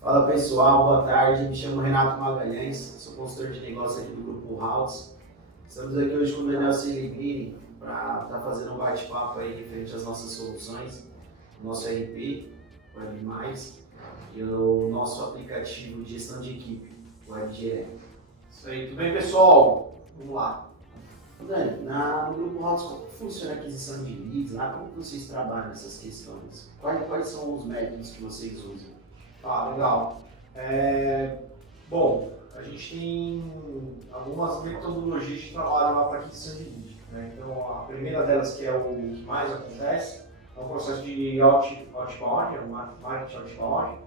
Fala pessoal, boa tarde. Me chamo Renato Magalhães, sou consultor de negócio aqui do Grupo House. Estamos aqui hoje com o Daniel Celebrini para estar fazendo um bate-papo aí referente às nossas soluções, o nosso RP, o WebMais, e o nosso aplicativo de gestão de equipe, o WebGR. Isso aí, tudo bem pessoal? Vamos lá. Dani, no Grupo House, como funciona a aquisição de leads? Como vocês trabalham essas questões? Quais são os métodos que vocês usam? Tá, legal. Bom, a gente tem algumas metodologias de trabalho lá para aquisição de lead, né? Então, a primeira delas, que é o que mais acontece, é um processo de outbound, marketing outbound,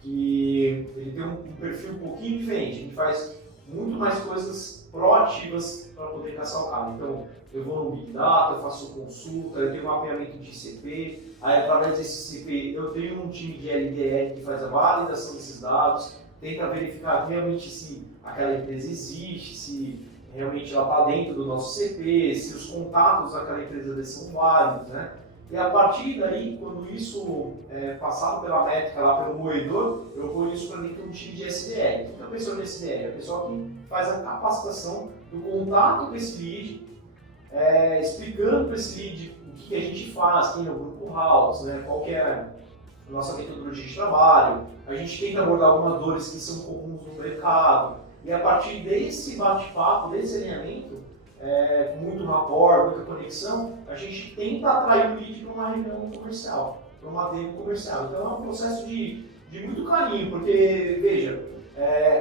que ele tem um perfil um pouquinho diferente. A gente faz muito mais coisas proativas para poder caçar o cara. Então, eu vou no Big Data, eu faço consulta, eu tenho mapeamento de CP, aí através desse CP eu tenho um time de LDR que faz a validação desses dados, tenta verificar realmente se aquela empresa existe, se realmente ela está dentro do nosso CP, se os contatos daquela empresa são válidos, né? E a partir daí, quando isso é passado pela métrica lá pelo moedor, eu ponho isso para dentro de um time de SDR. O que é a pessoa de SDR? É a pessoa que faz a capacitação do contato com esse lead, explicando para esse lead o que a gente faz, quem é o Grupo House, né, qual que é a nossa metodologia de trabalho. A gente tenta abordar algumas dores que são comuns no mercado. E a partir desse bate-papo, desse alinhamento, muito rapport, muita conexão, a gente tenta atrair o lead para uma reunião comercial, para uma demo comercial. Então é um processo de muito carinho, porque, veja,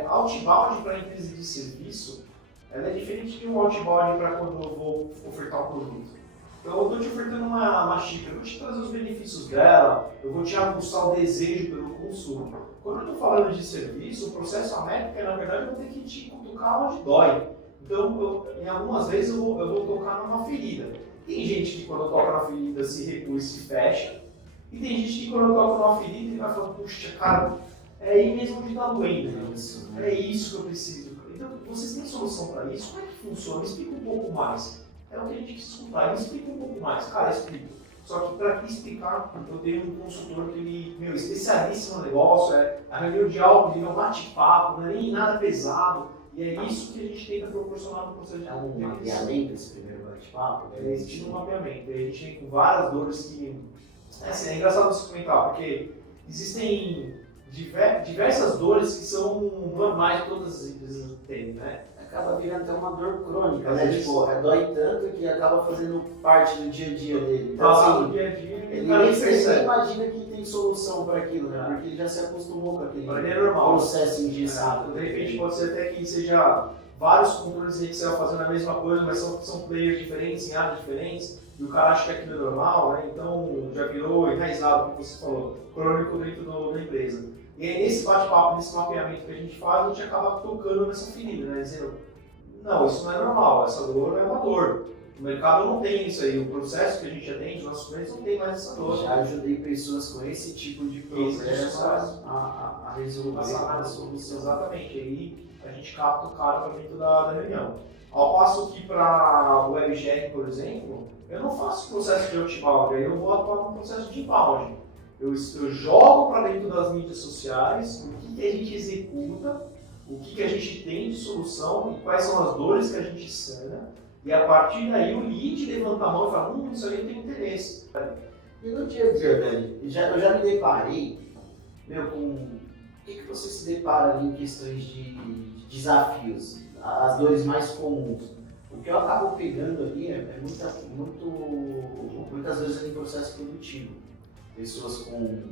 outbound para empresa de serviço, ela é diferente de um outbound para quando eu vou ofertar um produto. Então eu estou te ofertando uma xícara, eu vou te trazer os benefícios dela, eu vou te aguçar o desejo pelo consumo. Quando eu estou falando de serviço, o processo, a métrica, na verdade, eu vou ter que te cutucar onde dói. Então, em algumas vezes eu vou tocar numa ferida. Tem gente que quando toca na ferida se recua e se fecha, e tem gente que quando toca numa ferida ele vai falar, puxa, cara, é aí mesmo que está doendo, é isso que eu preciso. Então, vocês têm solução para isso? Como é que funciona? Me explica um pouco mais. É o que a gente quer escutar, me explica um pouco mais. Cara, explica. Só que para explicar, eu tenho um consultor que ele, especialista no negócio, a reunião de algo, ele não bate-papo, não é nem nada pesado. E é isso que a gente tenta proporcionar no processo de um mapeamento esse primeiro bate-papo? Existe um mapeamento. A gente tem com várias dores que... é engraçado você comentar, porque existem diversas dores que são normais que todas as empresas têm, né? Acaba virando até uma dor crônica, né? Tipo, dói tanto que acaba fazendo parte do dia a dia dele. Então, assim, do dia a dia, ele nem imagina que tem solução para aquilo, né? Porque ele já se acostumou com aquele processo engessado. De repente pode ser até que seja vários controles que você vai fazendo a mesma coisa, mas são players diferentes, em áreas diferentes, e o cara acha que aquilo é normal, né? Então já virou enraizado, como você falou, crônico dentro da empresa. E aí nesse bate-papo, nesse mapeamento que a gente faz, a gente acaba tocando nessa ferida, né? Dizendo, não, isso não é normal, essa dor é uma dor. O mercado não tem isso aí, o processo que a gente atende, os nossos clientes não tem mais essa dor. Já ajudei pessoas com esse tipo de processo a resolver a solução. Exatamente, aí a gente capta o cara para dentro da reunião. Ao passo que para o WebGR, por exemplo, eu não faço processo de outbound, aí eu vou atuar no processo de inbound. Eu jogo para dentro das mídias sociais o que a gente executa, o que a gente tem de solução e quais são as dores que a gente sana. E a partir daí o lead levanta a mão e fala, isso aí tem interesse. E no dia a dia, Dani, eu já me deparei, com o que você se depara ali em questões de desafios, as dores mais comuns. O que eu acabo pegando ali muitas vezes em processo produtivo. Pessoas com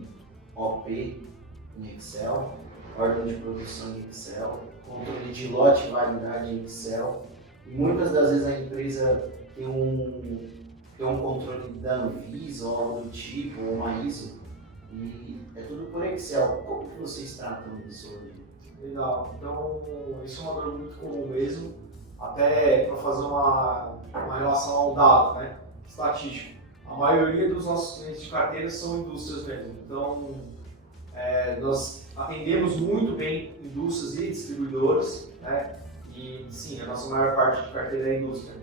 OP em Excel, ordem de produção em Excel, controle de lote e validade em Excel. E muitas das vezes a empresa tem um controle da Anvisa ou algo do tipo, ou uma ISO, e é tudo por Excel. Como que vocês tratam isso hoje? Legal, então isso é uma dor muito comum mesmo, até para fazer uma relação ao dado, né? Estatístico. A maioria dos nossos clientes de carteira são indústrias mesmo, então nós atendemos muito bem indústrias e distribuidores, né? E sim, a nossa maior parte de carteira é a indústria.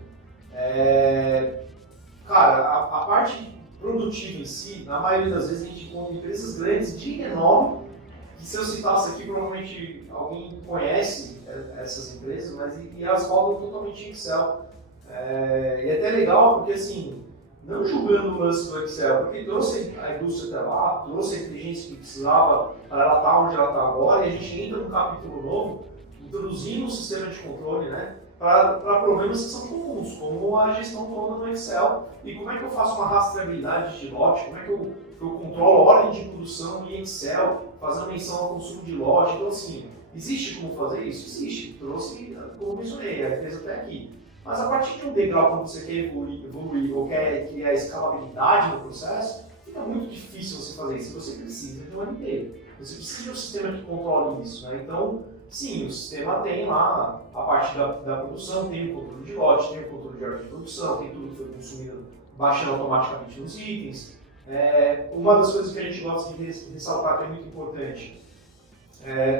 Cara, a parte produtiva em si, na maioria das vezes a gente encontra empresas grandes de renome, que se eu citasse aqui, provavelmente alguém conhece essas empresas, mas e elas rodam totalmente em Excel. E é até legal porque, assim, não julgando o lance do Excel, porque trouxe a indústria até lá, trouxe a inteligência que precisava para ela estar onde ela está agora, e a gente entra num capítulo novo, introduzindo um sistema de controle, né, para problemas que são comuns, como a gestão toda no Excel, e como é que eu faço uma rastreabilidade de lote, como é que eu controlo a ordem de produção em Excel, fazendo menção ao consumo de lote. Então, assim, existe como fazer isso? Existe. Trouxe, como mencionei, a empresa até aqui. Mas a partir de um degrau, quando você quer evoluir ou quer criar escalabilidade no processo, fica muito difícil você fazer isso. Você precisa de um MD. Você precisa de um sistema que controle isso, né? Então, sim, o sistema tem lá a parte da produção, tem o controle de lote, tem o controle de ordem de produção, tem tudo que foi consumido baixando automaticamente nos itens. Uma das coisas que a gente gosta de ressaltar, que é muito importante,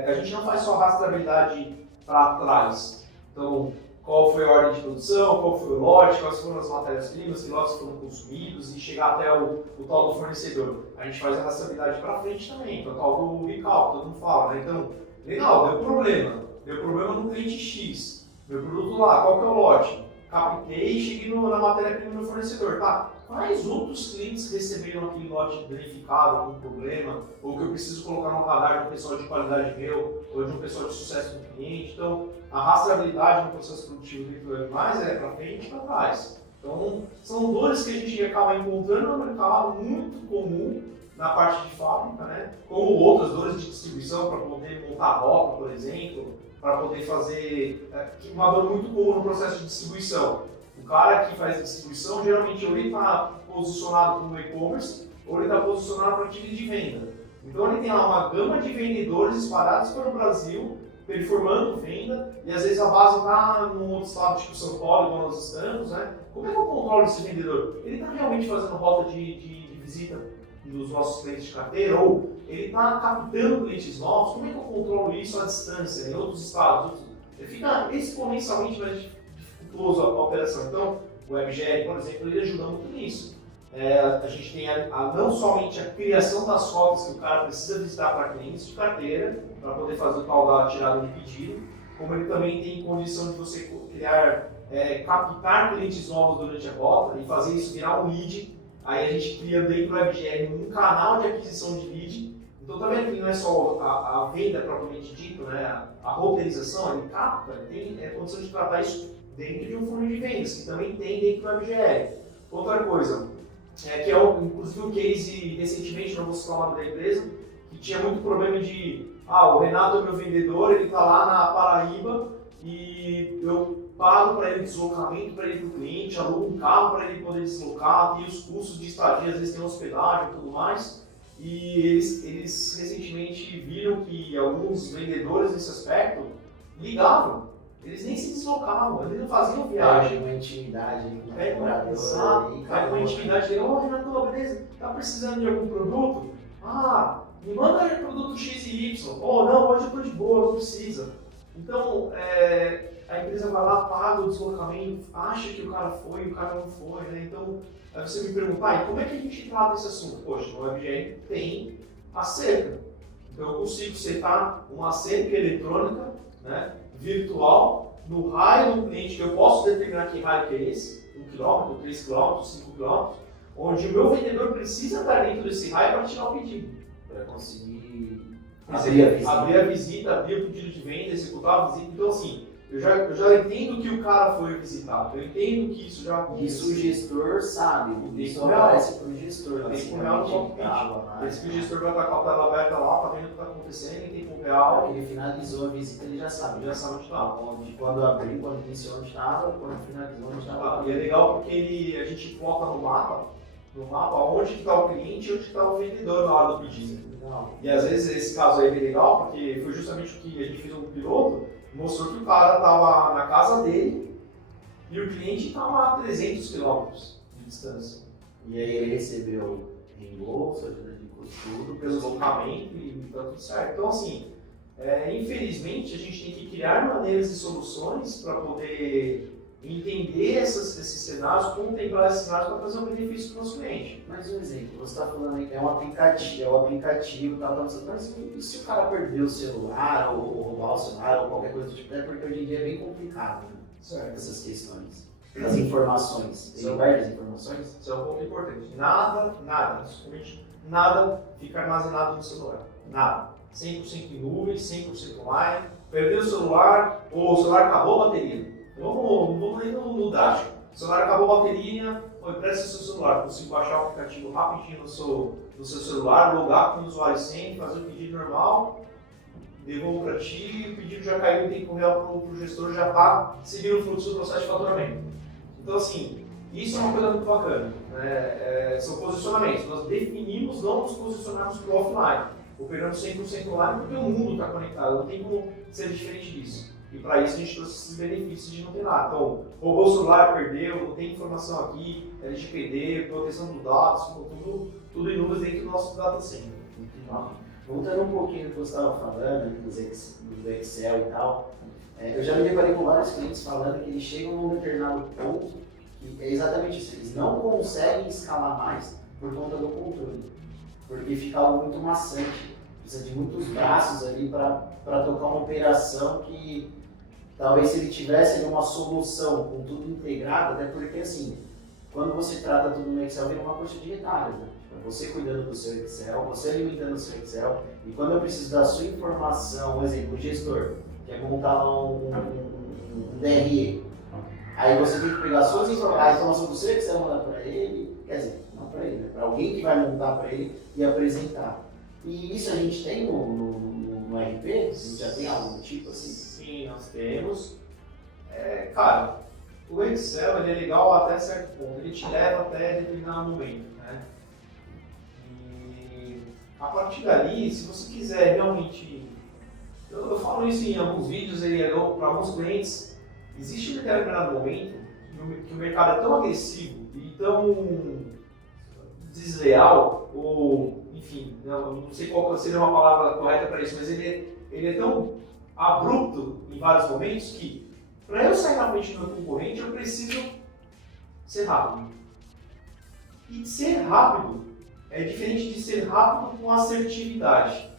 a gente não faz só rastreabilidade para trás. Então, qual foi a ordem de produção, qual foi o lote, quais foram as matérias-primas, que lotes foram consumidos e chegar até o tal do fornecedor. A gente faz a rastreabilidade para frente também, que é o tal do recall, todo mundo fala, né? Então, legal, deu problema no cliente X, meu produto lá, qual que é o lote? Captei e cheguei na matéria-prima do fornecedor, tá? Quais outros clientes receberam aquele lote danificado, com problema, ou que eu preciso colocar no radar de um pessoal de qualidade meu, ou de um pessoal de sucesso do cliente? Então, a rastreabilidade no processo produtivo dentro do Webmais é para frente e para trás. Então, são dores que a gente acaba encontrando no mercado, muito comum na parte de fábrica, né? Como outras dores de distribuição, para poder montar rota, por exemplo, para poder fazer uma dor muito comum no processo de distribuição. O cara que faz distribuição, geralmente, ou ele está posicionado como e-commerce, ou ele está posicionado para time de venda. Então, ele tem lá uma gama de vendedores espalhados pelo Brasil, performando venda, e às vezes a base está num outro estado, tipo São Paulo, igual nós estamos, né? Como é que eu controlo esse vendedor? Ele está realmente fazendo rota de visita dos nossos clientes de carteira, ou ele está captando clientes novos? Como é que eu controlo isso à distância, em outros estados? Fica exponencialmente mais dificultoso a operação. Então, o WebGL, por exemplo, ele ajuda muito nisso. A gente tem não somente a criação das rotas que o cara precisa visitar para clientes de carteira, para poder fazer o tal da tirada de pedido, como ele também tem condição de você criar, captar clientes novos durante a rota e fazer isso virar um lead. Aí a gente cria dentro do WebGL um canal de aquisição de lead. Então, tá vendo que não é só a venda propriamente dita, né? A roteirização, ele capta, ele tem condição de tratar isso dentro de um funil de vendas, que também tem dentro do WebGL. Outra coisa, que é inclusive um case recentemente, não vou citar o nome da empresa, que tinha muito problema de, o Renato é meu vendedor, ele está lá na Paraíba e eu pago para ele deslocamento para ele para o cliente, alugo um carro para ele poder deslocar, tem os custos de estadia, às vezes tem hospedagem e tudo mais. E eles recentemente viram que alguns vendedores nesse aspecto ligavam, eles nem se deslocavam, eles não faziam viagem. Uma intimidade com o comprador. Exato, uma intimidade dele. Renato, beleza, tá precisando de algum produto? Me manda produto X e Y. Não, hoje eu tô de boa, não precisa. Então, a empresa vai lá, paga o deslocamento, acha que o cara foi e o cara não foi, né? Então, aí você me pergunta, e como é que a gente trata esse assunto? Poxa, no WebGL tem a cerca. Então, eu consigo setar uma cerca eletrônica, né, virtual, no raio do cliente, que eu posso determinar que raio que é esse, 1 km, 3 km, 5 km, onde o meu vendedor precisa estar dentro desse raio para tirar o pedido. Para conseguir abrir a visita, abrir o pedido de venda, executar a visita. Então, assim, eu já entendo que o cara foi visitado, eu entendo que isso já aconteceu. Isso o gestor sabe, isso aparece para o gestor. Em tempo real no cockpit. Esse que o gestor vai estar com a tela aberta lá, tá vendo o que está acontecendo em tempo real. Ele finalizou a visita, ele já sabe onde está. Quando abriu, quando iniciou onde estava, quando finalizou onde estava. E é legal porque a gente foca no mapa onde está o cliente e onde está o vendedor na hora do pedido. E às vezes esse caso aí é bem legal, porque foi justamente o que a gente fez no piloto, mostrou que o cara estava na casa dele e o cliente estava a 300 km de distância. E aí ele recebeu reembolso, ajuda de custo, Pelo deslocamento e tá tudo certo. Então, assim, Infelizmente, a gente tem que criar maneiras e soluções para poder entender esses cenários, contemplar esses cenários para trazer um benefício para o nosso cliente. Mais um exemplo, você está falando aí que é um aplicativo, tá falando, mas e se o cara perder o celular, ou roubar o celular, ou qualquer coisa do tipo, porque hoje em dia é bem complicado, né? Certo. Essas questões. As informações. Ele guarda as informações? Isso é um ponto importante. Nada, absolutamente nada fica armazenado no celular. Nada. 100% em nuvem, 100% online. Perdeu o celular, ou o celular acabou a bateria. Vamos ir no Dash. O celular acabou a bateria, empresta o seu celular. Consigo baixar o aplicativo rapidinho no seu celular, logar com o usuário sem, fazer o pedido normal, devolvo para ti, o pedido já caiu em tempo real para o gestor, já está seguindo o fluxo do processo de faturamento. Então, assim, isso é uma coisa muito bacana. Né? São posicionamentos. Nós definimos não nos posicionarmos para o offline, operando 100% online, porque o mundo está conectado, não tem como ser diferente disso. E para isso a gente trouxe esses benefícios de não ter nada. Então, roubou o celular, perdeu, não tem informação aqui, LGPD, proteção dos dados, tudo em nuvens dentro do nosso data center. Voltando um pouquinho do que você estava falando, do Excel e tal, eu já me deparei com vários clientes falando que eles chegam num determinado ponto que é exatamente isso, eles não conseguem escalar mais por conta do controle, porque fica algo muito maçante, precisa de muitos braços ali para tocar uma operação que talvez se ele tivesse ali uma solução com tudo integrado, até porque assim, quando você trata tudo no Excel, vira uma coxa de retalhos, né? Você cuidando do seu Excel, você alimentando o seu Excel, e quando eu preciso da sua informação, por exemplo, o gestor quer montar um DRE, aí você tem que pegar a informação do seu Excel e mandar para ele, quer dizer, não para ele, né? Para alguém que vai montar para ele e apresentar. E isso a gente tem no RP? A gente já tem algum tipo assim? Sim, nós temos. Cara, o Excel ele é legal até certo ponto, ele te leva até determinado momento, né? E a partir dali, se você quiser realmente... Eu falo isso em alguns vídeos para alguns clientes, existe um determinado momento que o mercado é tão agressivo e tão desleal, ou enfim, não sei qual seria uma palavra correta para isso, mas ele é tão abrupto em vários momentos que, para eu sair na frente do meu concorrente, eu preciso ser rápido. E ser rápido é diferente de ser rápido com assertividade.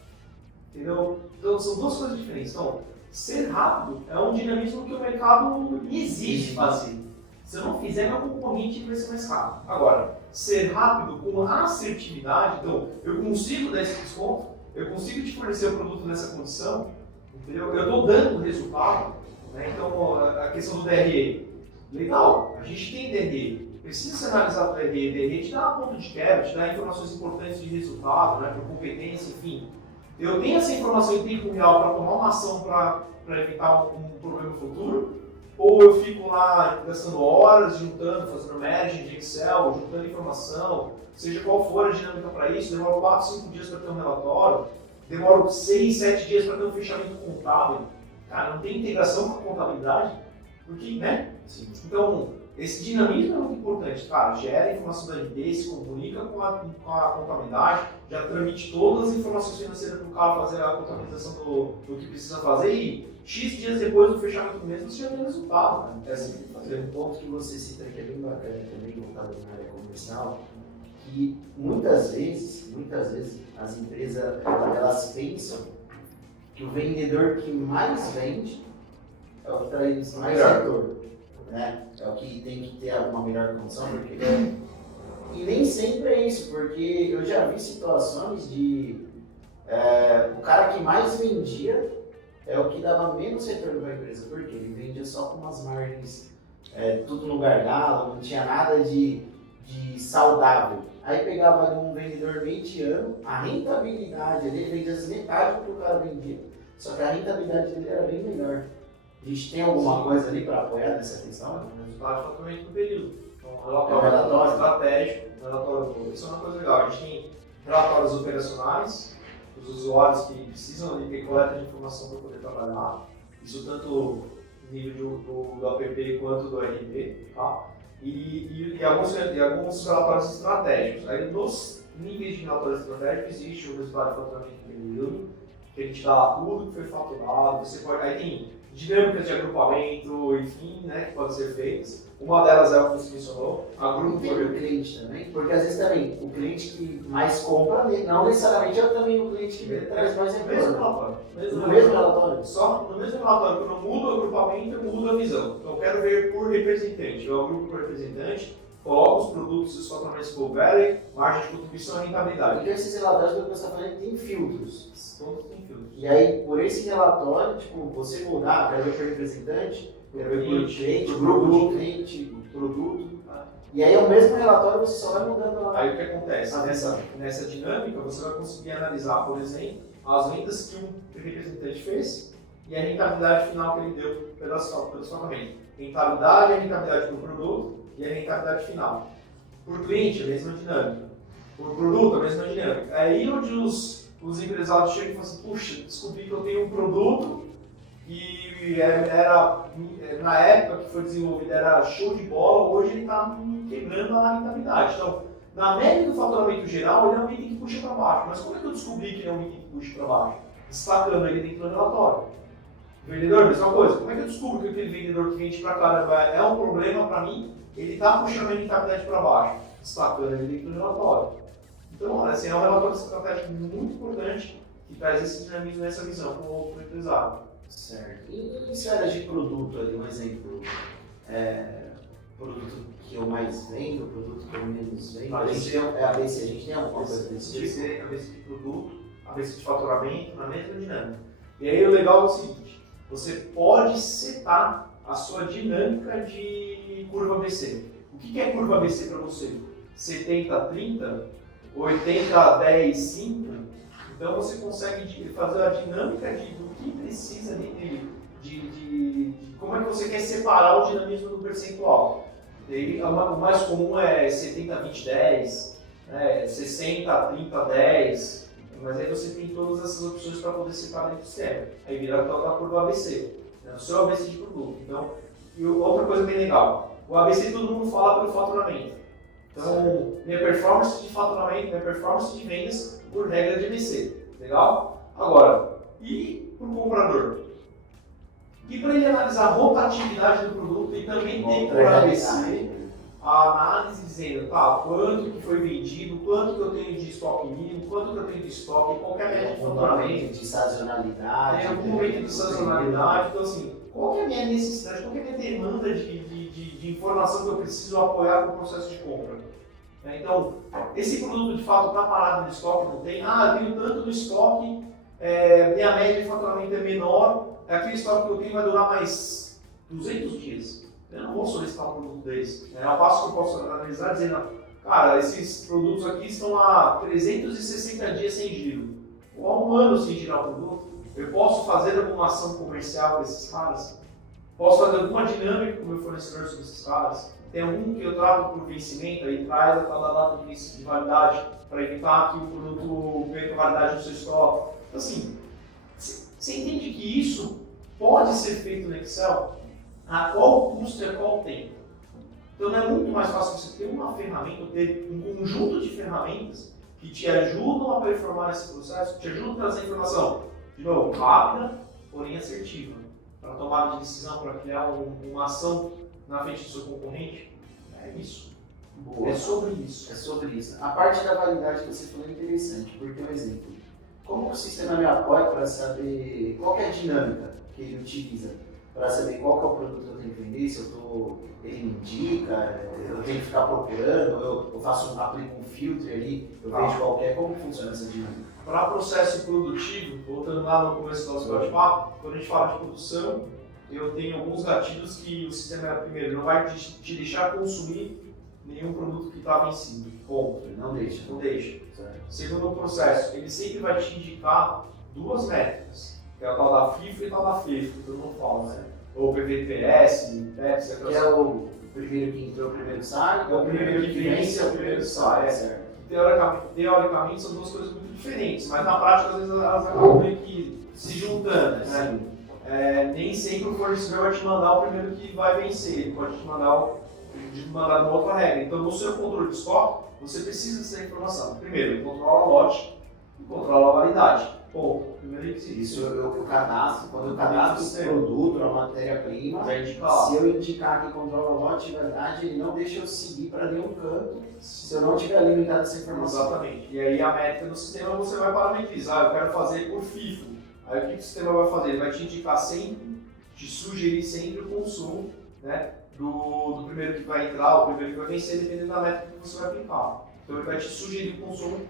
Entendeu? Então são duas coisas diferentes. Então, ser rápido é um dinamismo que o mercado exige fazer. Se eu não fizer, meu concorrente vai ser mais rápido. Agora, ser rápido com assertividade, então, eu consigo dar esse desconto, eu consigo te fornecer o produto nessa condição, entendeu? Eu estou dando resultado, né? Então, a questão do DRE, legal, a gente tem DRE, precisa ser analisado o DRE, DRE te dá uma ponto de quebra, te dá informações importantes de resultado, né, por competência, enfim. Eu tenho essa informação em tempo real para tomar uma ação para evitar um problema futuro, ou eu fico lá gastando horas, juntando, fazendo merging de Excel, juntando informação, seja qual for a dinâmica para isso, demora 4, 5 dias para ter um relatório, demora 6, 7 dias para ter um fechamento contábil. Cara, não tem integração com a contabilidade, porque, né? Sim. Então, esse dinamismo é muito importante, cara, gera informação da RP, se comunica com a contabilidade, já transmite todas as informações financeiras para o cara fazer a contabilização do que precisa fazer e X dias depois do fechamento do mês você já tem resultado. Né? Assim, um ponto que você cita que é bem bacana também, voltado na área comercial, que muitas vezes as empresas elas pensam que o vendedor que mais vende é o que traz mais retorno. Né? É o que tem que ter uma melhor condição, porque e nem sempre é isso, porque eu já vi situações de o cara que mais vendia é o que dava menos retorno para a empresa, porque ele vendia só com umas margens tudo no gargalo, não tinha nada de saudável. Aí pegava ali um vendedor mediano, a rentabilidade ali, ele vendia as metade do que o cara vendia, só que a rentabilidade dele era bem melhor. A gente tem alguma coisa ali para apoiar nessa questão? O resultado de faturamento do período. Então, relatório estratégico, isso é uma coisa legal. A gente tem relatórios operacionais, os usuários que precisam ali ter coleta de informação para poder trabalhar, isso tanto no nível do app quanto do RP, tá? E alguns relatórios estratégicos. Aí nos níveis de relatórios estratégicos existe o resultado de faturamento do período, que a gente dá lá tudo que foi faturado, você pode, aí tem dinâmicas de agrupamento, enfim, né, que podem ser feitas. Uma delas é o que você mencionou, Não tem o cliente também, porque às vezes também o cliente que mais compra, não necessariamente é também o cliente que traz mais mesmo retorno. relatório. No mesmo relatório? Só no mesmo relatório, quando eu mudo o agrupamento, eu mudo a visão. Então eu quero ver por representante. Eu agrupo por representante, coloco os produtos, os faturamentos que houverem, margem de contribuição e rentabilidade. Porque esses relatórios que você está falando tem filtros. Todos têm filtros. E aí, por esse relatório, tipo, você mudar, quero ver por representante, quero ver por cliente, grupo de cliente, produto. E aí é o mesmo relatório, você só vai mudando lá. Aí o que acontece? Nessa dinâmica, você vai conseguir analisar, por exemplo, as vendas que um representante fez e a rentabilidade final que ele deu pelo faturamento. Rentabilidade, a rentabilidade do produto e a rentabilidade final. Por cliente, a mesma dinâmica. Por produto, a mesma dinâmica. É aí onde os empresários chegam e falam assim, puxa, descobri que eu tenho um produto e era, na época que foi desenvolvido era show de bola, hoje ele está me quebrando a rentabilidade. Então, na média do faturamento geral, ele é um item que puxa para baixo. Mas como é que eu descobri que ele é um item que puxa para baixo? Destacando ele dentro do relatório. O vendedor, mesma coisa. Como é que eu descubro que aquele vendedor que vende para caramba é um problema para mim? Ele está puxando a rentabilidade para baixo, destacando ele dentro do relatório. Então, assim, é um relatório estratégico muito importante que traz esse dinamismo nessa visão para o empresário. Certo. E em esferas de produto, ali, um exemplo, produto que eu mais vendo, produto que eu menos vendo, a gente tem ABC, a gente tem alguma coisa desse tipo? ABC de produto, ABC de faturamento, na mesma dinâmica. E aí o legal é o seguinte, você pode setar a sua dinâmica de curva ABC. O que é curva ABC para você? 70-30? 80-10-5? Então você consegue fazer a dinâmica do que precisa de como é que você quer separar o dinamismo do percentual. E aí, o mais comum é 70-20-10, 60-30-10, mas aí você tem todas essas opções para poder separar dentro do sistema. Aí vira a curva ABC, o seu ABC de produto. Então, e outra coisa bem legal, o ABC todo mundo fala pelo faturamento. Então, minha performance de faturamento, minha performance de vendas por regra de ABC. Legal? Agora, e para o comprador? E para ele analisar a rotatividade do produto e também tem por ABC a análise dizendo, tá, quanto que foi vendido, quanto que eu tenho de estoque mínimo, quanto que eu tenho de estoque, qualquer média de faturamento. De sazonalidade. Tem algum momento de sazonalidade. Então, assim, qual que é a minha necessidade, qual que é a minha demanda de informação que eu preciso apoiar para o processo de compra? Então, esse produto de fato está parado no estoque, não tem? Eu tenho tanto no estoque, minha média de faturamento é menor, aquele estoque que eu tenho vai durar mais 200 dias. Eu não vou solicitar um produto desse. É o passo que eu posso analisar dizendo, cara, esses produtos aqui estão há 360 dias sem giro, ou há um ano sem girar o produto. Eu posso fazer alguma ação comercial com esses caras? Posso fazer alguma dinâmica com o meu fornecedor sobre esses caras? Tem algum que eu trago por vencimento, aí traz aquela data de validade para evitar que o produto perca validade no seu estoque. Então, assim, você entende que isso pode ser feito no Excel? A qual custo e a qual tempo? Então, não é muito mais fácil você ter uma ferramenta, ter um conjunto de ferramentas que te ajudam a performar esse processo, te ajudam a trazer informação, de novo, rápida, porém assertiva, para tomar de decisão, para criar uma ação na frente do seu concorrente. É isso. Boa. É sobre isso. É sobre isso. A parte da validade que você falou é interessante, porque, por exemplo, como o sistema me apoia para saber qual que é a dinâmica que ele utiliza, para saber qual que é o produto que eu tenho que vender, se ele me indica, eu tenho que ficar procurando, eu aplico um filtro ali, eu vejo qualquer, como funciona essa dinâmica? Para processo produtivo, voltando lá no começo do nosso bate-papo, quando a gente fala de produção, eu tenho alguns gatilhos que o sistema, primeiro, não vai te deixar consumir nenhum produto que está vencido. Ponto. Não deixa. Não deixa. Certo. Segundo processo, ele sempre vai te indicar duas métricas, que é a tal da FIFO e a tal da FIFO, que eu não falo, né? Ou PVPS, PEPS, que é o primeiro que entrou, o primeiro que sai, é o primeiro que vence, é o primeiro que sai. Certo. Teoricamente são duas coisas muito diferentes, mas na prática às vezes elas acabam meio que se juntando, né? Nem sempre o fornecedor vai te mandar o primeiro que vai vencer, ele pode te mandar uma outra regra. Então, no seu controle de estoque, você precisa dessa informação. Primeiro, ele controla o lote e controla a validade. Ponto. Primeiro requisito. Isso eu cadastro, quando eu cadastro o produto, a matéria-prima, se eu indicar que controla lote de verdade, ele não deixa eu seguir para nenhum canto se eu não tiver limitado essa informação. Exatamente. E aí a métrica do sistema você vai parametrizar, eu quero fazer por FIFO. Aí o que o sistema vai fazer? Ele vai te indicar sempre, te sugerir sempre o consumo, né, do primeiro que vai entrar, o primeiro que vai vencer, dependendo da métrica que você vai aplicar. Então ele vai te sugerir o consumo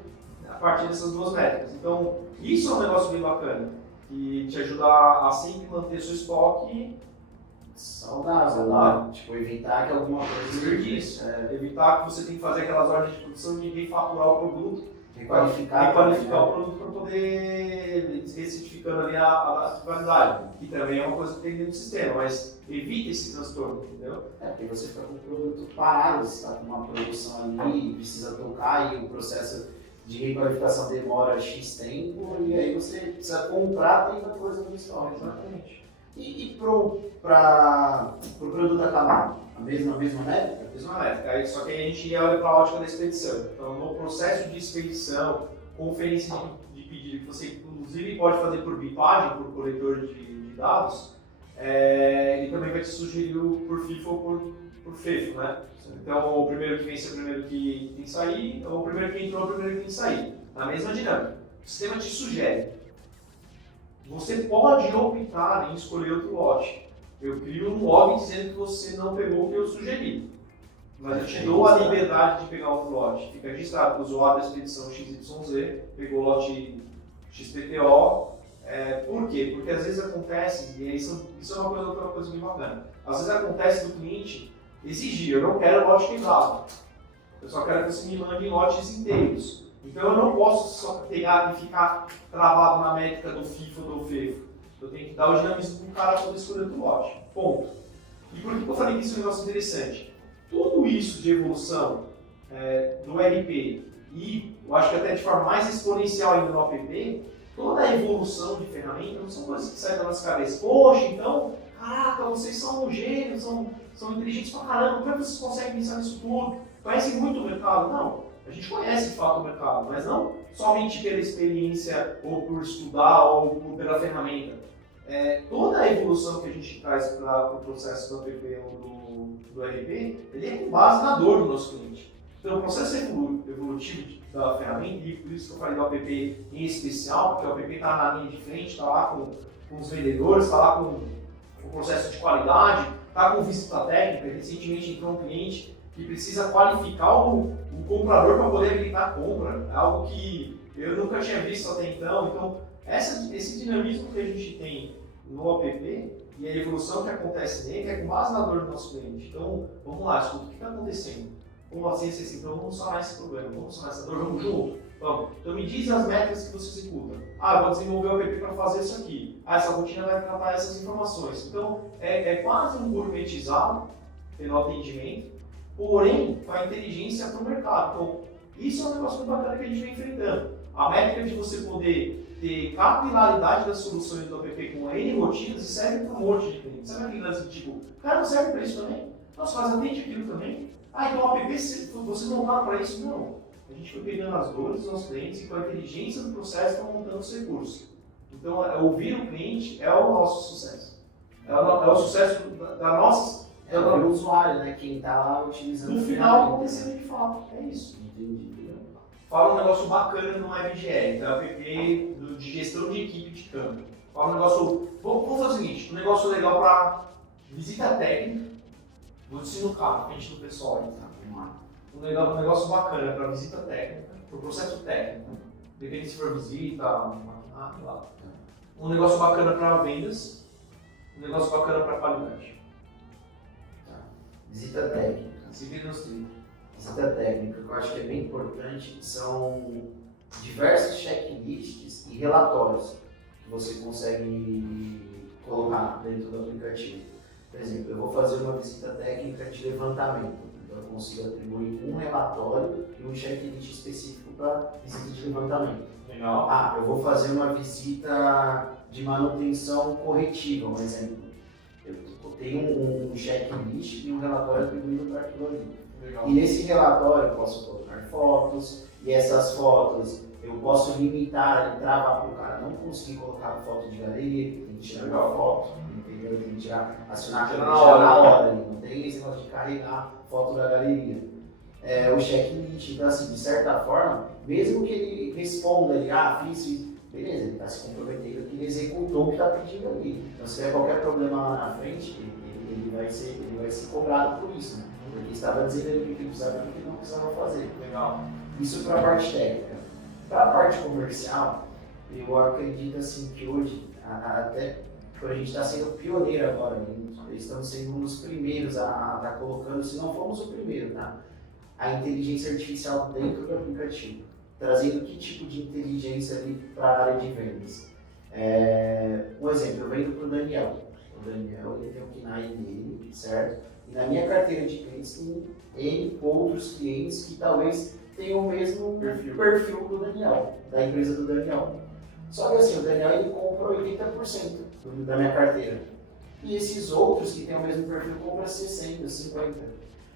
a partir dessas duas métricas. Então isso é um negócio bem bacana, que te ajuda a sempre manter seu estoque saudável, né? Tipo, evitar que alguma coisa isso. Evitar que você tenha que fazer aquelas ordens de produção de refaturar o produto, requalificar o produto para poder ir recertificando ali a qualidade, que também é uma coisa que tem dentro do sistema, mas evita esse transtorno, entendeu? Porque você fica com o produto parado, você está com uma produção ali, precisa tocar e o processo de requalificação demora X tempo e aí você precisa comprar tanta coisa no estoque. Exatamente. E pro produto acabado? A mesma métrica? A mesma métrica, só que aí a gente olha para a ótica da expedição. Então, no processo de expedição, conferência de pedido, que você inclusive pode fazer por bipagem, por coletor de dados, ele também vai te sugerir por FIFO ou por FEFO, né? Então, o primeiro que vence é o primeiro que tem que sair, ou o primeiro que entrou é o primeiro que tem que sair. Na mesma dinâmica. O sistema te sugere. Você pode optar em escolher outro lote. Eu crio um log dizendo que você não pegou o que eu sugeri. Mas eu te dou a liberdade de pegar outro lote. Fica registrado que o usuário da expedição XYZ pegou o lote XPTO. Por quê? Porque às vezes acontece, e isso é outra coisa bem bacana, às vezes acontece do cliente exigir, eu não quero lote quebrado, eu só quero que você me mande lotes inteiros. Então eu não posso só pegar e ficar travado na métrica do FIFO ou do FEFO. Eu tenho que dar o dinamismo para o cara poder escolher o lote. Ponto. E por que eu falei que isso é um negócio interessante? Tudo isso de evolução do RP e eu acho que até de forma mais exponencial ainda no app, toda a evolução de ferramenta não são coisas que saem da nossa cabeça. Poxa, então, caraca, vocês são gênios, são inteligentes pra caramba, como é que vocês conseguem pensar nisso tudo? Conhecem muito o mercado? Não. A gente conhece de fato o mercado, mas não somente pela experiência, ou por estudar, ou pela ferramenta. Toda a evolução que a gente traz para o processo do app ou do RP, ele é com base na dor do nosso cliente. Então, o processo evolutivo da ferramenta, e por isso que eu falei do app em especial, porque o app está na linha de frente, está lá com os vendedores, está lá com o processo de qualidade, está com visita técnica. Recentemente entrou um cliente que precisa qualificar o comprador para poder habilitar a compra. É algo que eu nunca tinha visto até então. Então, esse dinamismo que a gente tem no app e a evolução que acontece nele é com base na dor do nosso cliente. Então, vamos lá, escuta, o que está acontecendo? Como assim, então vamos sanar esse problema, vamos sanar essa dor, vamos junto. Vamos. Então me diz as métricas que você executa. Eu vou desenvolver o app para fazer isso aqui. Essa rotina vai tratar essas informações. Então, é quase um gourmetizado pelo atendimento, porém com a inteligência para o mercado. Então, isso é um negócio muito bacana que a gente vem enfrentando. A métrica de você poder ter capilaridade das soluções do app com N rotinas e serve para um monte de clientes. Sabe aquele lance tipo, cara, não serve para isso também? Nossa, mas atende aquilo também? Então o app, vocês não usaram para isso? Não. A gente foi pegando as dores dos nossos clientes e com a inteligência do processo está montando os recursos. Então, ouvir o cliente é o nosso sucesso. É o sucesso da nossa... É o usuário, né? Quem está lá utilizando. No final, acontecendo de fato. É isso. Entendi. Fala um negócio bacana no WebGL, da app de gestão de equipe de câmbio. Fala um negócio... Vamos fazer o seguinte, um negócio legal para visita técnica. Vou te sinucar na frente do pessoal aí, tá? Um negócio bacana para visita técnica, para o processo técnico, depende se for visita, maquinário, lá. Um negócio bacana para vendas, um negócio bacana para qualidade. Tá. Visita técnica. Visita técnica, que eu acho que é bem importante, são diversos checklists e relatórios que você consegue colocar dentro do aplicativo. Por exemplo, eu vou fazer uma visita técnica de levantamento. Eu consigo atribuir um relatório e um checklist específico para visita de levantamento. Legal. Eu vou fazer uma visita de manutenção corretiva, um exemplo. Eu tenho um checklist e um relatório atribuído para aquilo ali. Legal. E nesse relatório eu posso colocar fotos, e essas fotos Eu posso limitar e travar para o cara não conseguir colocar foto de galeria, que tem que tirar uma foto, entendeu? Tem que tirar, acionar a câmera já na hora, não tem esse negócio de carregar foto da galeria. O checklist, então assim, de certa forma, mesmo que ele responda ali, fiz isso, beleza, ele está se comprometendo que ele executou o que está pedindo ali. Então se tiver qualquer problema lá na frente, ele vai ser cobrado por isso, né? Porque estava dizendo ali o que ele precisava e o que ele não precisava fazer. Legal. Isso para a parte técnica. Para a parte comercial, eu acredito assim que hoje, até a gente está sendo pioneiro agora, estamos sendo um dos primeiros a estar colocando, se não fomos o primeiro, tá? A inteligência artificial dentro do aplicativo, trazendo que tipo de inteligência ali para a área de vendas. Um exemplo, eu vendo para o Daniel. O Daniel ele tem um KINAI dele, certo? E na minha carteira de clientes tem N outros clientes que talvez tenham o mesmo perfil do Daniel, da empresa do Daniel. Só que assim, o Daniel ele compra 80% da minha carteira. E esses outros que têm o mesmo perfil compram 60%, 50%.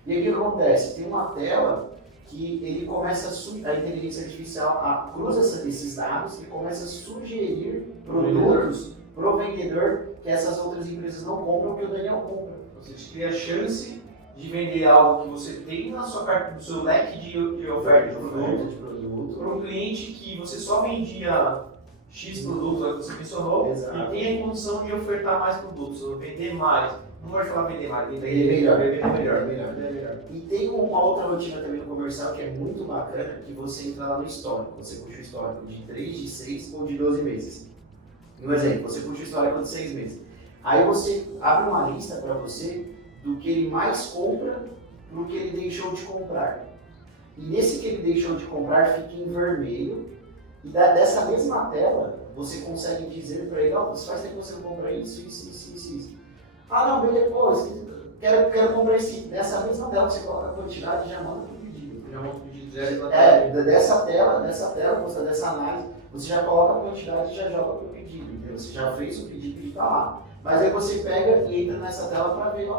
E aí o que acontece? Tem uma tela que ele começa a inteligência artificial cruza esses dados e começa a sugerir produtos para o vendedor que essas outras empresas não compram, que o Daniel compra. Você cria a chance de vender algo que você tem na sua carta, no seu leque de oferta de produto para um cliente que você só vendia X produtos, que você mencionou, e tem a condição de ofertar mais produtos, ou vender mais. Não pode falar vender mais, vender melhor. E tem uma outra rotina também no comercial que é muito bacana, que você entra lá no histórico. Você puxa o histórico de 3, de 6 ou de 12 meses. Um exemplo, você puxa o histórico de 6 meses. Aí você abre uma lista para você do que ele mais compra do que ele deixou de comprar. E nesse que ele deixou de comprar fica em vermelho. E dessa mesma tela, você consegue dizer para ele, você faz tempo que você não compra isso. Não, beleza, quero comprar esse. Nessa mesma tela você coloca a quantidade e já manda para o pedido. Já manda o pedido dessa tela, dessa análise, você já coloca a quantidade e já joga para o pedido. Entendeu? Você já fez o pedido e está lá. Mas aí você pega e entra nessa tela para ver,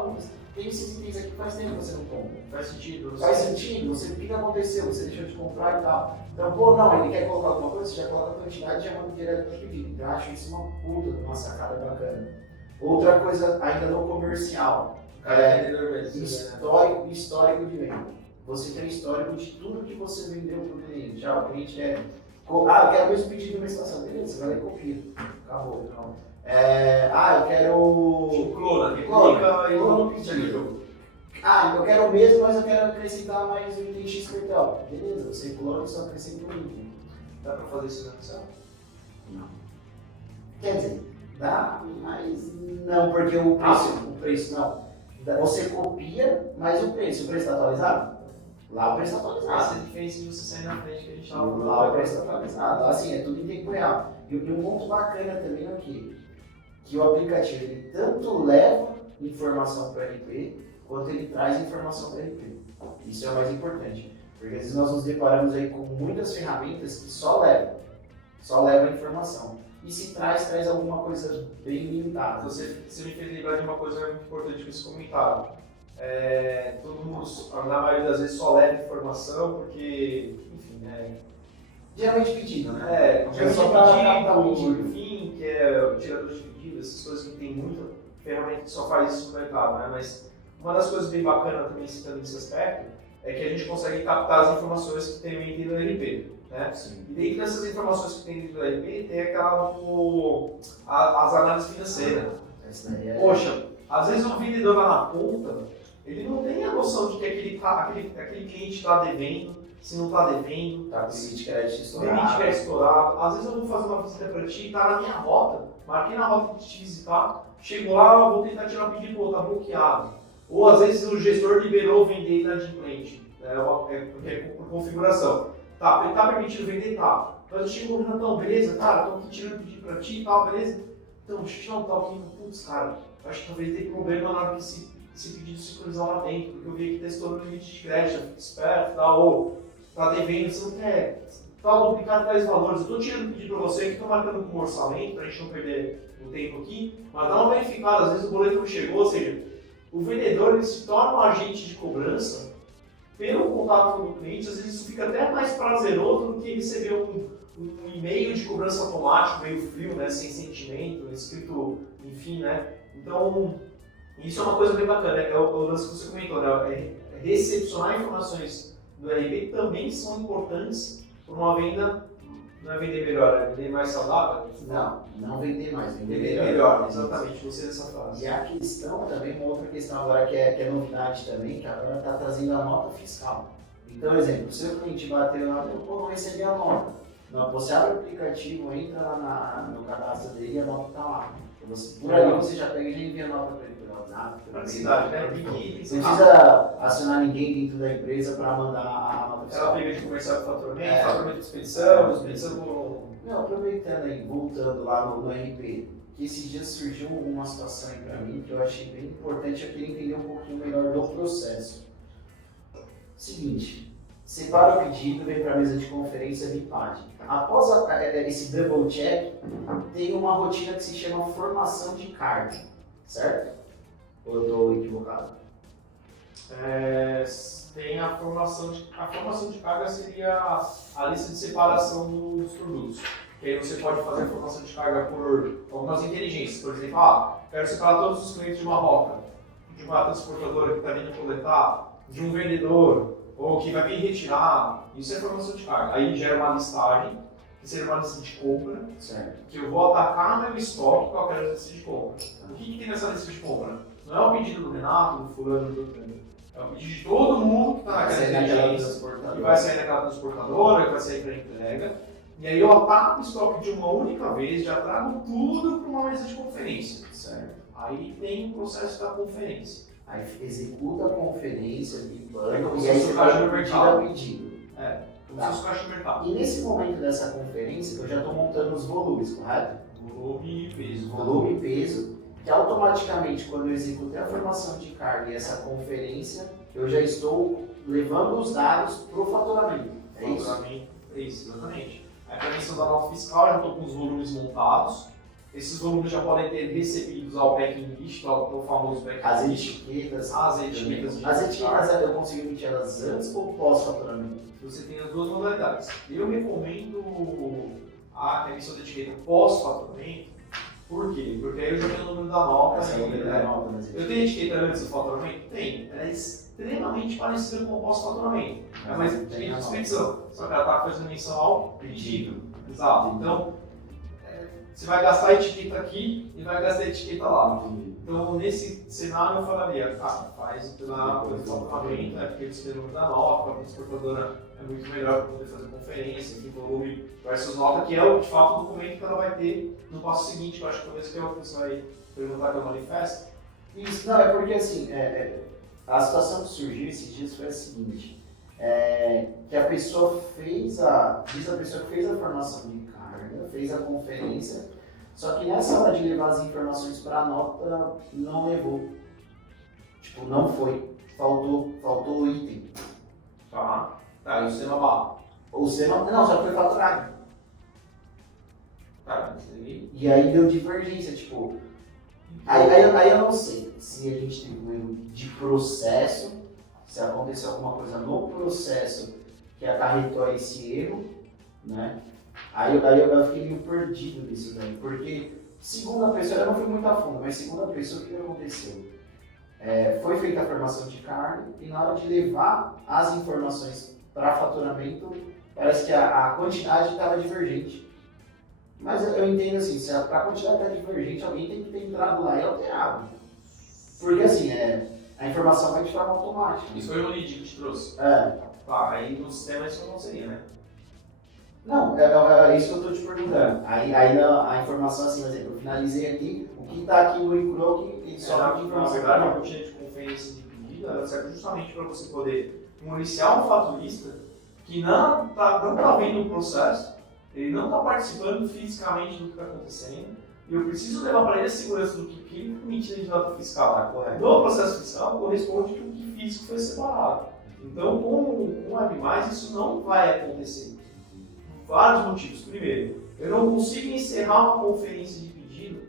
tem esses itens aqui que faz tempo que você não compra. Faz sentido. Faz sentido, o que aconteceu, você deixou de comprar e tal. Então, ele quer colocar alguma coisa, você já coloca a quantidade e já manda direto para o pedido. Então eu acho isso uma puta, uma sacada bacana. Outra coisa ainda no comercial, histórico de venda. Você tem um histórico de tudo que você vendeu para o cliente. O cliente quer, eu quero o mesmo pedido de uma estação, beleza, você vai lá e copia. Acabou. Eu quero... Clona o pedido. Eu quero o mesmo, mas eu quero acrescentar mais um item X cartão. Beleza, você clona e só acrescenta um item. Dá para fazer isso na Excel? Não. Quer dizer, dá, mas não, porque o preço não. Você copia, mas o preço está atualizado? Lá o preço está atualizado. Essa diferença de você sair na frente que a gente estava falando. Lá o preço está atualizado. Assim, é tudo em tempo real. E um ponto bacana também é que o aplicativo ele tanto leva informação para o RP, quanto ele traz informação para o RP. Isso é o mais importante. Porque às vezes nós nos deparamos aí com muitas ferramentas que só levam informação. E se traz alguma coisa bem limitada. Você me fez lembrar de uma coisa muito importante que esse comentário. Todo mundo, na maioria das vezes, só leva informação porque, enfim, geralmente pedido, né? Geralmente pedido, enfim, que é o tirador de pedido, essas coisas que tem muita ferramenta que só faz isso no mercado, né? Mas uma das coisas bem bacanas também, citando esse aspecto, é que a gente consegue captar as informações que tem dentro do RP. Né? E dentro dessas informações que tem dentro do RP, tem as análises financeiras. Poxa, às vezes o vendedor lá na ponta, ele não tem a noção de que aquele cliente está devendo, se não está devendo. Está com limite de crédito estourado. Às vezes eu vou fazer uma visita para ti, está na minha rota, marquei na rota de te visitar, chego lá, vou tentar tirar o pedido, está bloqueado. Ou às vezes o gestor liberou vender inadimplente, por configuração. Tá permitido vender? Tá. Mas eu chego, Renatão, beleza? Cara, tô aqui tirando pedido pra ti e tal, beleza? Então, deixa eu tirar um toque aqui. Putz, cara, eu acho que talvez dê problema na hora que esse pedido sincronizar lá dentro, porque eu vi que tá estourando o limite de crédito, fica esperto, tá? Ou tá devendo, você não quer. Tá duplicado tais valores. Eu tô tirando o pedido pra você aqui, tô marcando com um orçamento pra gente não perder o tempo aqui, mas dá uma verificada, às vezes o boleto não chegou, ou seja, o vendedor ele se torna um agente de cobrança pelo contato com o cliente. Às vezes isso fica até mais prazeroso do que receber um e-mail de cobrança automático, meio frio, né, sem sentimento, escrito, enfim, né? Então, isso é uma coisa bem bacana, é o lance que você comentou, né? Recepcionar informações do RP também são importantes para uma venda, não é vender melhor, é vender mais saudável? Não vender mais, vender Vender melhor, exatamente, você nessa frase. E a questão também, uma outra questão agora que é novidade também, que agora está trazendo a nota fiscal. Então, exemplo, se o cliente bateu lá, não recebi a nota. Não, você abre o aplicativo, entra lá no cadastro dele e a nota está lá. Por ali você já pega e já envia a nota para ele pelo WhatsApp. Praticidade, né? Não precisa acionar ninguém dentro da empresa para mandar a nota fiscal. Ela pega de comercial de faturamento, faturamento de expedição, Não, aproveitando aí, voltando lá no RP, que esses dias surgiu uma situação aí para mim que eu achei bem importante, eu queria entender um pouquinho melhor do processo. Seguinte, separa o pedido, vem para a mesa de conferência BIPAD. Após esse double check, tem uma rotina que se chama formação de carga, certo? Ou eu estou equivocado? Tem a formação de carga seria a lista de separação dos produtos. Que aí você pode fazer a formação de carga por algumas inteligências. Por exemplo, quero separar todos os clientes de uma rota, de uma transportadora que está vindo coletar, de um vendedor, ou que vai vir retirar. Isso é formação de carga. Aí gera uma listagem, que seria uma lista de compra, certo, que eu vou atacar meu estoque com aquela lista de compra. O que tem nessa lista de compra? Não é o pedido do Renato, do fulano, do outro. É o pedido de todo mundo que está naquela inteligência, que vai sair daquela transportadora, que vai sair para entrega. E aí eu ataco o estoque de uma única vez, já trago tudo para uma mesa de conferência. certo. Aí tem o processo da conferência. Aí executa a conferência, Como e se aí fosse você o caixa faz do o pedido mercado. a pedido. Como se fosse o caixa do mercado. E nesse momento dessa conferência, eu já estou montando os volumes, correto? Volume e peso. Volume e peso, que automaticamente, quando eu executei a formação de carga e essa conferência, eu já estou levando os dados para o faturamento. É isso? Faturamento, é isso, exatamente. Aí para a emissão da nota fiscal, eu já estou com os volumes montados. Esses volumes já podem ter recebidos ao packing list, ao famoso packing As list. etiquetas. As etiquetas. As etiquetas eu consigo emitir elas antes ou pós-faturamento? Você tem as duas modalidades. Eu recomendo a emissão da etiqueta pós-faturamento. Por quê? Porque aí eu já tenho o número da nota. Eu tenho etiqueta antes do faturamento? Tem. Ela é extremamente parecida com o pós-faturamento. É mais etiqueta de expedição. Só que ela está fazendo menção ao pedido. Exato. Então, você vai gastar a etiqueta aqui e vai gastar a etiqueta lá. Então, nesse cenário, eu falaria, faz pelo faturamento, porque você tem o número da nota, a transportadora é muito melhor para poder fazer conferência, que volume versus nota, que é de fato o documento que ela vai ter no passo seguinte, que eu acho que talvez que é o que você vai perguntar que é o manifesto. Isso, não, é porque assim, a situação que surgiu esses dias foi a seguinte, que a pessoa diz a pessoa que fez a formação de carga, fez a conferência, só que nessa hora de levar as informações para a nota, não levou. Tipo, não foi. Faltou o item. Tá, e o sistema barra? O sistema, não, só foi faturado. Tá, isso aí. E aí deu divergência, tipo. Aí eu não sei se a gente teve um erro de processo, se aconteceu alguma coisa no processo que acarretou esse erro, né? Aí eu fiquei meio perdido nisso daí, porque segundo a pessoa, eu não fui muito a fundo, mas segundo a pessoa, o que aconteceu? Foi feita a formação de carga e na hora de levar as informações para faturamento, parece que a quantidade estava divergente. Mas eu entendo assim, se a quantidade está divergente, alguém tem que ter entrado lá e alterado. Porque assim, a informação vai de forma automática. Isso foi o lead que te trouxe? Tá, aí no sistema isso não seria, né? Não, é isso que eu estou te perguntando. Aí a informação, assim, por exemplo, eu finalizei aqui, o que está aqui no ICRO, que só de informação. Na verdade, a rotina de conferência de pedido, ela serve justamente para você poder municiar um faturista que não tá vendo o processo, ele não está participando fisicamente do que está acontecendo, e eu preciso levar para ele a segurança do que ele permite de nota fiscal. No processo fiscal corresponde com o que físico foi separado. Então, com o WebMais, isso não vai acontecer. Vários motivos. Primeiro, eu não consigo encerrar uma conferência de pedido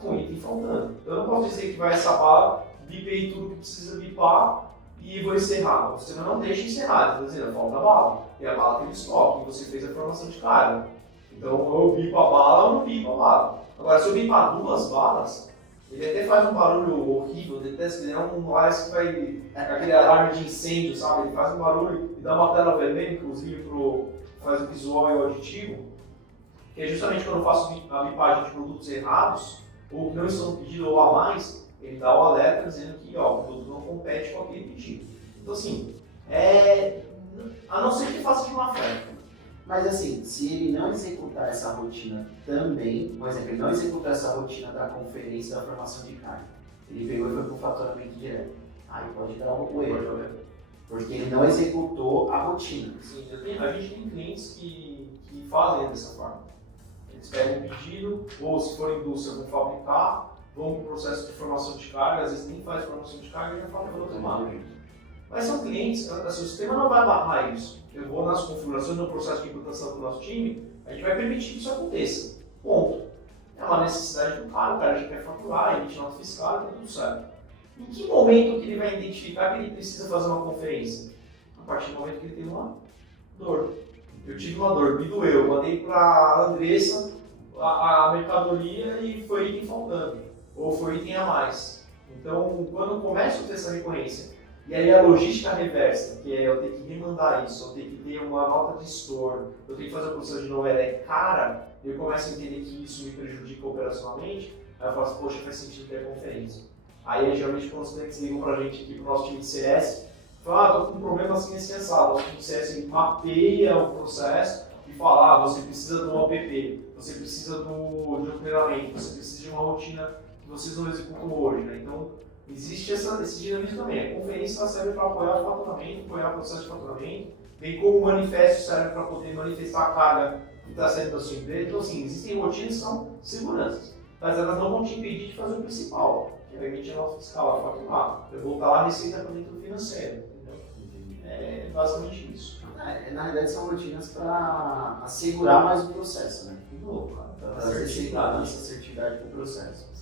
com item faltando. Eu não posso dizer que vai essa bala, bipei tudo que precisa bipar e vou encerrar. O sistema não deixa encerrar, está dizendo, falta bala. E a bala tem estoque, e você fez a formação de carga. Então, eu bipo a bala ou não bipo a bala. Agora, se eu bipar 2 balas, ele até faz um barulho horrível, eu detesto, ele é um parece que vai, aquele alarme de incêndio, sabe? Ele faz um barulho e dá uma tela vermelha, inclusive, faz o visual e o auditivo, que é justamente quando eu faço a bipagem de produtos errados, ou que não estão no pedido ou a mais, ele dá o alerta dizendo que ó, o produto não compete com aquele pedido. Então, assim, a não ser que faça de má fé. Mas assim, se ele não executar essa rotina também, por exemplo, ele não executar essa rotina da conferência da formação de carga, ele pegou e foi para o faturamento direto, aí pode dar um erro, porque ele não executou a rotina. Sim, a gente tem clientes que fazem dessa forma. Eles pegam um pedido, ou se for indústria, vão fabricar, vão para o processo de formação de carga, às vezes nem faz formação de carga e já fala para tomar. Mas são clientes, assim, o sistema não vai barrar isso. Eu vou nas configurações, no processo de implantação do nosso time, a gente vai permitir que isso aconteça. Ponto. É uma necessidade do cara, o cara já quer faturar, emite nota fiscal, tá tudo certo. Em que momento que ele vai identificar que ele precisa fazer uma conferência? A partir do momento que ele tem uma dor. Eu tive uma dor, me doeu, mandei para a Andressa a mercadoria e foi item faltando, ou foi item a mais. Então, quando eu começo a ter essa recorrência, e aí a logística reversa, que é eu ter que remandar isso, eu ter que ter uma nota de estorno, eu tenho que fazer o processo de novo, cara, eu começo a entender que isso me prejudica operacionalmente, aí eu falo assim, poxa, faz sentido ter conferência. Aí geralmente quando os clientes ligam pra gente aqui, pro nosso time de CS, falam, tô com um problema assim assado, o nosso time de CS mapeia o processo e fala, você precisa do OPP, você precisa de um treinamento, você precisa de uma rotina que vocês não executam hoje, né? Então, existe esse dinamismo também. A conferência serve para apoiar o faturamento, apoiar o processo de faturamento, bem como o manifesto serve para poder manifestar a carga que está saindo da sua empresa. Então, assim, existem rotinas que são seguranças, mas elas não vão te impedir de fazer o principal, que é emitir a nota fiscal, a faturar, para voltar lá a receita para dentro do financeiro. Entendeu? É basicamente isso. Na realidade, são rotinas para assegurar mais o processo, né? De novo, cara. Para trazer segurança, assertividade para o processo.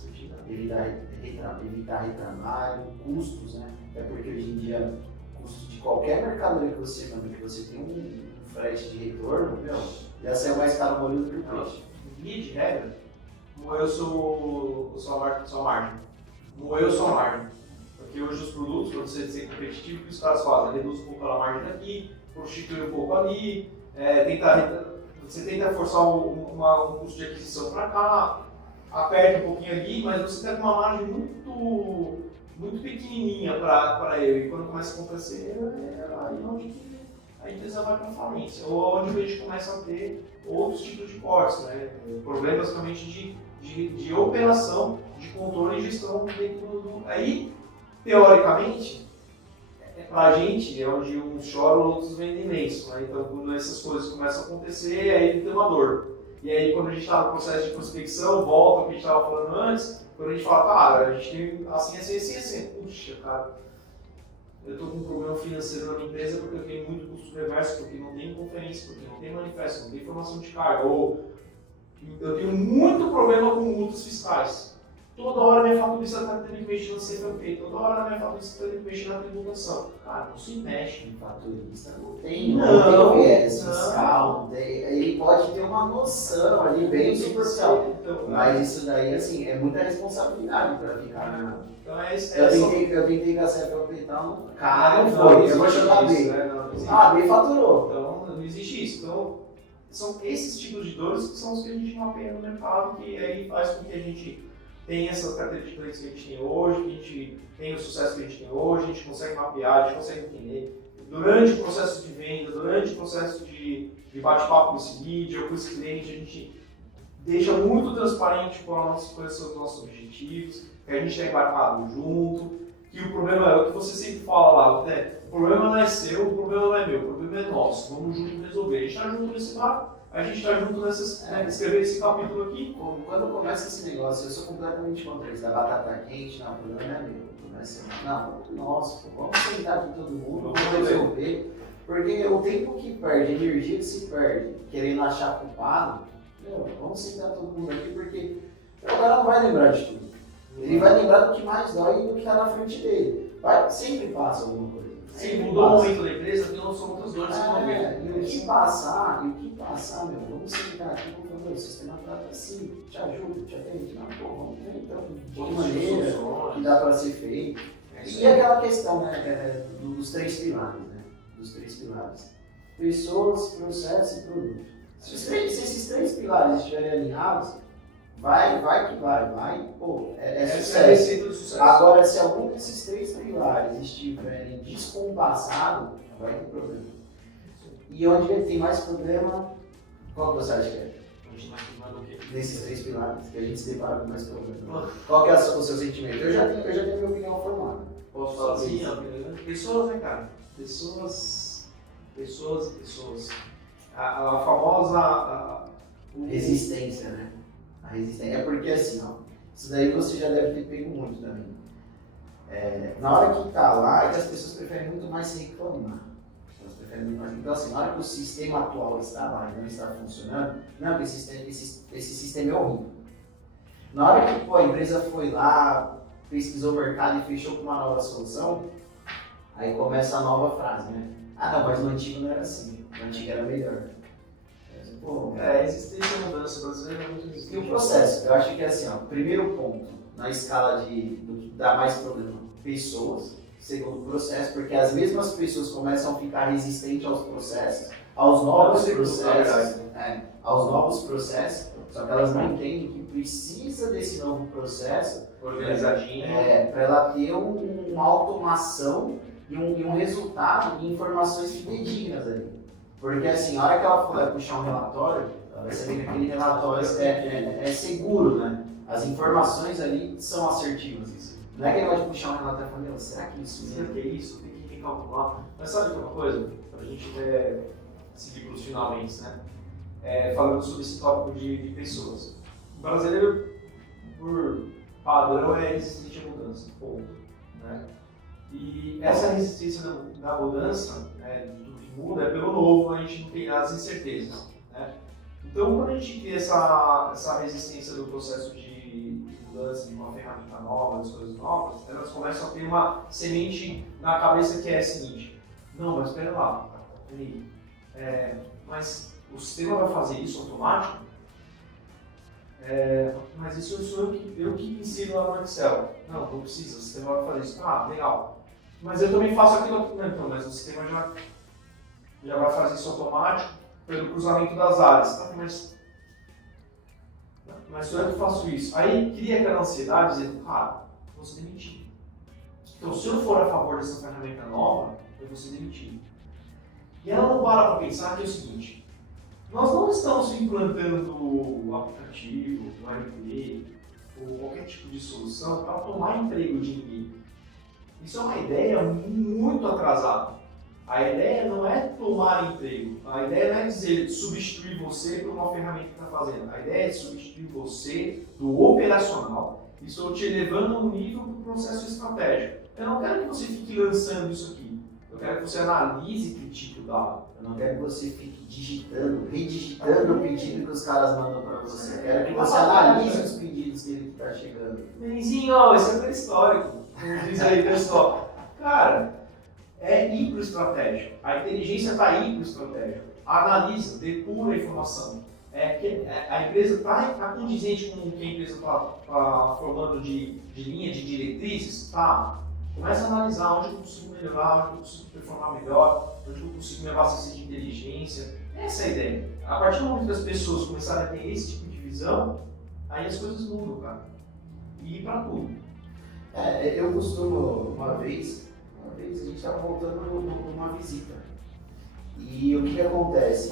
Evitar retrabalho, custos, né? Até porque hoje em dia, o custo de qualquer mercadoria que você manda, que você tem um frete de retorno, já saiu mais caro o molho do que o peixe. Via de regra, moeu sua margem. Moeu sua margem. Porque hoje os produtos, para você ser competitivo, o que os caras fazem? Reduz um pouco a margem daqui, prostitui um pouco ali, você tenta forçar um custo de aquisição para cá, aperta um pouquinho ali, mas você tem uma margem muito pequenininha para ele. E quando começa a acontecer, aí onde a empresa vai para falência, ou onde a gente começa a ter outros tipos de cortes, né? Problemas basicamente de operação, de controle e gestão dentro do... Aí, teoricamente, para a gente é onde uns choram, outros vendem lenço, né? Então, quando essas coisas começam a acontecer, aí ele tem uma dor. E aí, quando a gente está no processo de prospecção, volta ao que a gente estava falando antes, quando a gente fala, cara, a gente tem assim. Puxa, cara, eu estou com um problema financeiro na minha empresa porque eu tenho muito custo reverso, porque não tem conferência, porque não tem manifesto, não tem informação de carga, ou eu tenho muito problema com multas fiscais. Toda hora minha faturista está tendo que mexer no CFP, toda hora minha faturista está tendo que mexer na tributação. Cara, não se mexe em faturista, não tem viés fiscal, ele pode ter uma noção ali bem superficial, mas isso daí assim, é muita responsabilidade para ficar na... Eu tentei com a CFP e tal, cara, não foi, eu vou chamar B. B faturou. Então não existe isso. Então são esses tipos de dores que são os que a gente mapeia no mercado, que aí faz com que a gente tem essa carteira de clientes que a gente tem hoje, que a gente tem o sucesso que a gente tem hoje, a gente consegue mapear, a gente consegue entender. Durante o processo de venda, durante o processo de bate-papo com esse lead ou com esse cliente, a gente deixa muito transparente quais são os nossos objetivos, que a gente está embarcado junto, que o problema é o que você sempre fala lá, né? O problema não é seu, o problema não é meu, o problema é nosso, vamos junto resolver. A gente está junto nesse barco, a gente está junto escrever esse capítulo aqui. Quando começa esse negócio, eu sou completamente contra isso, da batata quente, não, o problema é meu, o problema é seu. Não, nossa, vamos sentar com todo mundo, vamos resolver, porque o tempo que perde, a energia que se perde, querendo achar culpado, vamos sentar todo mundo aqui, porque o cara não vai lembrar de tudo. Ele vai lembrar do que mais dói e do que está na frente dele. Sempre passa alguma coisa. Sim, mudou o momento da empresa, porque não são outras dores que não vêm. E o que passar, meu, vamos sentar aqui e falar, meu, o sistema trata assim, te ajuda, te atende. Não, pô, vamos ver então, de que maneira que dá para ser feito. E aquela questão, né, dos 3 pilares, né? Dos 3 pilares. Pessoas, processo e produto. Se esses 3 pilares estiverem alinhados, vai, pô, Essa é a receita do sucesso. Agora, se algum desses 3 pilares estiverem descompassados, vai ter problema. E onde tem mais problema, qual que você acha que é? Nesses 3 pilares, que a gente se depara com mais problema. Qual que é o seu sentimento? Eu já tenho minha opinião formada. Posso falar assim? Pessoas, né, cara? Pessoas. A famosa... Resistência, né? A resistência. É porque assim, ó, isso daí você já deve ter pego muito também. Na hora que tá lá, é que as pessoas preferem muito mais se reclamar. Então, assim, na hora que o sistema atual está lá e não está funcionando, não, esse sistema é horrível. Na hora que a empresa foi lá, pesquisou o mercado e fechou com uma nova solução, aí começa a nova frase, né? Ah, não, mas no antigo não era assim, no antigo era melhor. Existência e mudança brasileira é muito resistente. E o processo, eu acho que é assim, ó, primeiro ponto, na escala do que dá mais problema, pessoas. Segundo processo, porque as mesmas pessoas começam a ficar resistentes aos processos, aos novos processos, só que elas não entendem que precisa desse novo processo organizadinho, para ela ter uma automação e um resultado e informações fidedignas ali. Porque assim, a hora que ela for puxar um relatório, ela vai saber que aquele relatório é seguro, né? As informações ali são assertivas. Não é que ele pode puxar um relatório e falar, será que isso mesmo? Será que é isso? Tem que recalcular. Mas sabe uma coisa? Pra gente seguir para os finalmente, né? Falando sobre esse tópico de pessoas. O brasileiro, por padrão, é resistente à mudança, ponto. Né? E essa resistência da mudança, né, de tudo que muda, é pelo novo, a gente não tem as incertezas. Né? Então, quando a gente cria essa resistência do processo de mudança, de uma ferramenta nova, das coisas novas, elas começam a ter uma semente na cabeça que é a seguinte: não, mas espera lá, peraí, mas o sistema vai fazer isso automático? Mas isso sou eu que ensino lá no Excel. Não precisa, o sistema vai fazer isso. Ah, legal. Mas eu também faço aquilo. Não, então, mas o sistema já vai fazer isso automático pelo cruzamento das áreas. Ah, mas sou eu que faço isso. Aí cria aquela ansiedade dizendo, cara, vou ser demitido. Então, se eu for a favor dessa ferramenta nova, eu vou ser demitido. E ela não para pensar que é o seguinte: nós não estamos implantando o aplicativo, o RP, ou qualquer tipo de solução para tomar emprego de ninguém. Isso é uma ideia muito atrasada. A ideia não é tomar emprego, a ideia não é dizer substituir você por uma ferramenta que está fazendo. A ideia é substituir você do operacional. Estou te elevando um nível para o processo estratégico. Eu não quero que você fique lançando isso aqui. Eu quero que você analise e critique o dado. Eu não quero que você fique redigitando o pedido que os caras mandam para você. Eu quero que você analise os pedidos que ele está chegando. Benzinho, esse é aquele histórico. Diz aí, pessoal. Cara, é ir para o estratégico. A inteligência está aí para o estratégico. Analisa, depura a informação. A empresa está condizente com o que a empresa está formando de linha, de diretrizes? Tá. Começa a analisar onde eu consigo melhorar, onde eu consigo performar melhor, onde eu consigo me abastecer de inteligência. Essa é a ideia. A partir do momento que as pessoas começarem a ter esse tipo de visão, aí as coisas mudam, cara. E para tudo. Eu costumo, uma vez a gente estava voltando numa visita. E o que acontece?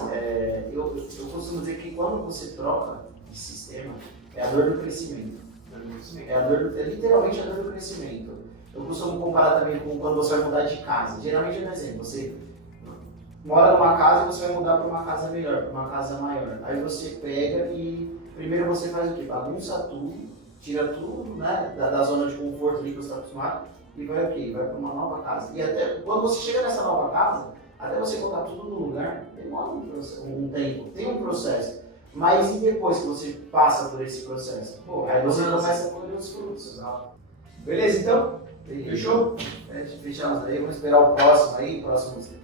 Eu costumo dizer que quando você troca de sistema, é a dor do crescimento. É literalmente a dor do crescimento. Eu costumo comparar também com quando você vai mudar de casa. Geralmente é um exemplo, você mora numa casa e você vai mudar para uma casa melhor, para uma casa maior. Aí você pega e primeiro você faz o quê? Bagunça tudo, tira tudo, né, da zona de conforto ali que você está acostumado e vai o quê? Vai para uma nova casa. E até quando você chega nessa nova casa, até você colocar tudo no lugar, demora um tempo, tem um processo. Mas e depois que você passa por esse processo? Aí você começa a colher os frutos. Beleza, então? Fechou? Fechamos aí, vamos esperar o próximo aí,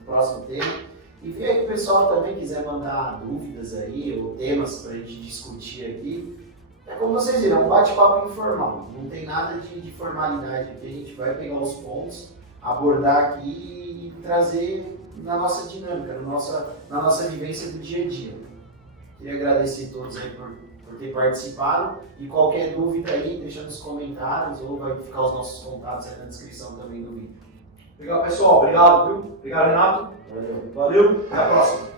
próximo tema. E ver aí que o pessoal também quiser mandar dúvidas aí, ou temas pra gente discutir aqui. É como vocês viram, é um bate-papo informal, não tem nada de formalidade aqui, a gente vai pegar os pontos, abordar aqui e trazer na nossa dinâmica, na nossa vivência do dia a dia. Queria agradecer a todos aí por ter participado e qualquer dúvida aí, deixa nos comentários ou vai ficar os nossos contatos aí na descrição também do vídeo. Legal, pessoal. Obrigado, viu? Obrigado, Renato. Valeu. Valeu. Até a próxima.